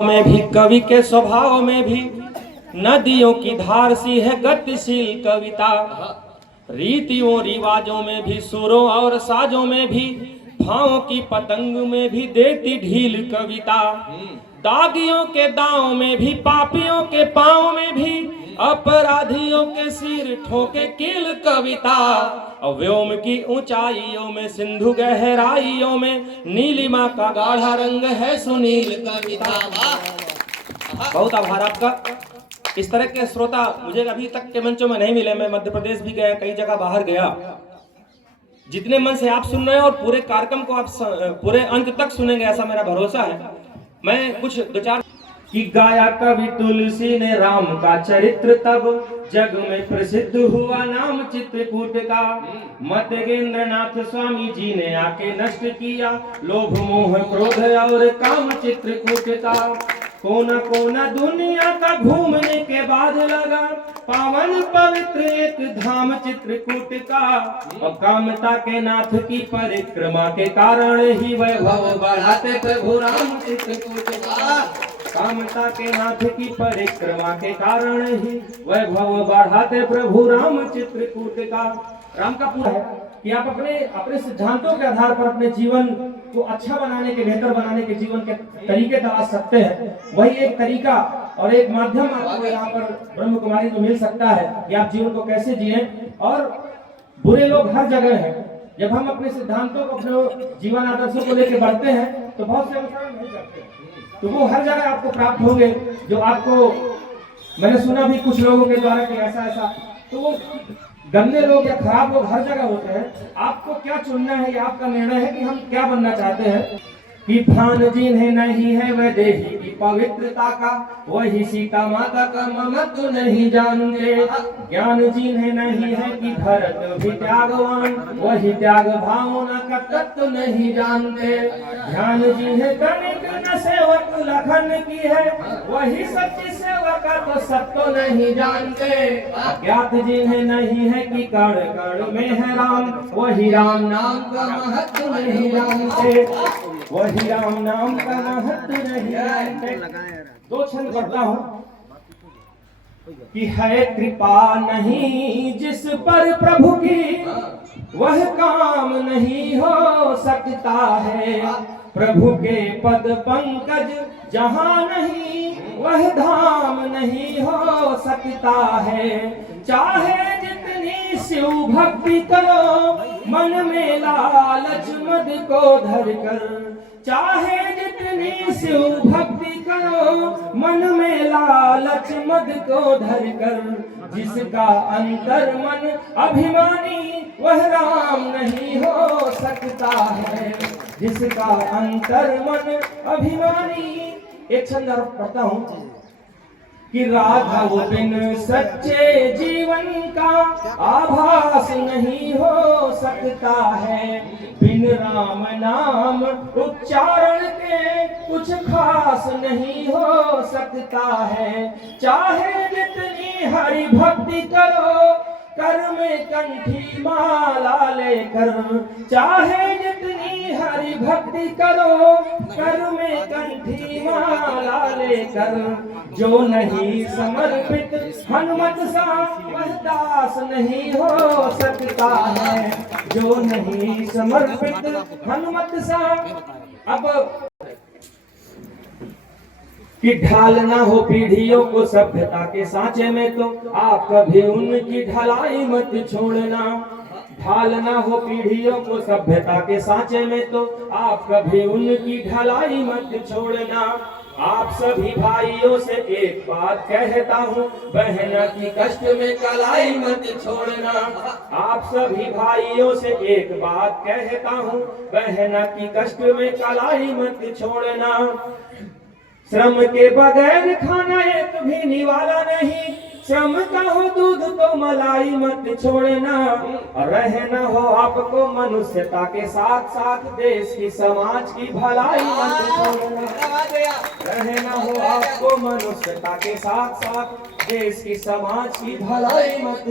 में भी कवि के स्वभाव में भी नदियों की धार सी है गतिशील कविता। रीतियों रिवाजों में भी सुरों और साजों में भी भावों की पतंग में भी देती ढील कविता। दागियों के दांव में भी पापियों के पांव में भी अपराधियों के सिर ठोके कील कविता। व्योम की ऊंचाइयों में सिंधु गहराइयों में नीलिमा का गाढ़ा रंग है सुनील कविता। बहुत आभार आपका। इस तरह के श्रोता मुझे अभी तक के मंचों में नहीं मिले। मैं मध्य प्रदेश भी गया, कई जगह बाहर गया। जितने मन से आप सुन रहे हैं और पूरे कार्यक्रम को आप पूरे अंत तक सुनेंगे ऐसा मेरा भरोसा है। मैं कुछ दो चार कि गाया कवि तुलसी ने राम का चरित्र तब जग में प्रसिद्ध हुआ नाम चित्रकूट का। मतेंद्रनाथ स्वामी जी ने आके नष्ट किया लोभ मोह क्रोध और काम चित्रकूट का। कोना कोना दुनिया का घूमने के बाद लगा पावन पवित्र एक धाम चित्रकूट का। और कामता के नाथ की परिक्रमा के कारण ही वैभव बढ़ाते प्रभु राम चित्रकूट का। कामता के नाथ की परिक्रमा के कारण ही वैभव बढ़ाते प्रभु राम चित्रकूट का। राम का पूरा है कि आप अपने सिद्धांतों के आधार पर अपने जीवन को अच्छा बनाने के, बेहतर बनाने के जीवन के तरीके तलाश सकते हैं। वही एक तरीका और एक माध्यम आपको यहाँ पर ब्रह्म कुमारी में मिल सकता है कि आप जीवन को कैसे जिए। और बुरे लोग हर जगह हैं। जब हम अपने सिद्धांतों को, अपने जीवन आदर्शों को लेकर बढ़ते हैं तो बहुत से अनुसरण नहीं करते, तो वो हर जगह आपको प्राप्त होंगे। जो आपको, मैंने सुना भी कुछ लोगों के द्वारा कि ऐसा, तो वो गंदे लोग या खराब लोग हर जगह होते हैं। आपको क्या चुनना है ये आपका निर्णय है कि हम क्या बनना चाहते हैं। कि भान जिन्हें नहीं है वह देही की पवित्रता का, वही सीता माता का ममत्व नहीं जानते। ज्ञान जिन्हें नहीं है कि भरत भी त्यागवान, वही त्याग भावना का तत्व नहीं जानते। ध्यान जिन्हें तनिक न सेवक लखन की है, वही सच्ची सेवा का तो सत्व नहीं जानते। ज्ञात जिन्हें नहीं है कि कण कण में है राम, वही राम नाम का महत्व नहीं जानते। वही राम नाम का महत्व नहीं जानते। दो छंद पढ़ता हूँ कि है कृपा नहीं जिस पर प्रभु की, वह काम नहीं हो सकता है। प्रभु के पद पंकज जहाँ नहीं, वह धाम नहीं हो सकता है। चाहे जितनी शिव भक्ति करो, मन में लालच मद को धर कर। चाहे जितनी शिव भक्ति करो, मन में लालच मद को धर कर। जिसका अंतर मन अभिमानी, वह राम नहीं हो सकता है। जिसका अंतर मन अभिमानी। एक छंद और पढ़ता हूँ कि राघव बिन सच्चे जीवन का आभास नहीं हो सकता है। बिन राम नाम उच्चारण के कुछ खास नहीं हो सकता है। चाहे जितनी हरि भक्ति करो, कर में कंठी माला लेकर। चाहे जितनी हरि भक्ति करो, कर में कंठी माला लेकर। जो नहीं समर्पित हनुमत सा, वह दास नहीं हो सकता है। जो नहीं समर्पित हनुमत सा। अब कि ढालना हो पीढ़ियों को सभ्यता के सांचे में, तो आप कभी उनकी ढलाई मत छोड़ना। ढालना हो पीढ़ियों को सभ्यता के सांचे में, तो आप कभी उनकी ढलाई मत छोड़ना। आप सभी भाइयों से एक बात कहता हूँ, बहना की कष्ट में कलाई मत छोड़ना। आप सभी भाइयों से एक बात कहता हूँ, बहना की कष्ट में कलाई मत छोड़ना। श्रम के बगैर खाना एक भी निवाला नहीं। श्रम का हो दूध तो मलाई मत छोड़ना। और रहना हो आपको मनुष्यता के साथ साथ देश की समाज की भलाई मत छोड़ना। रहना हो आपको मनुष्यता के साथ साथ देश की समाज की भलाई मत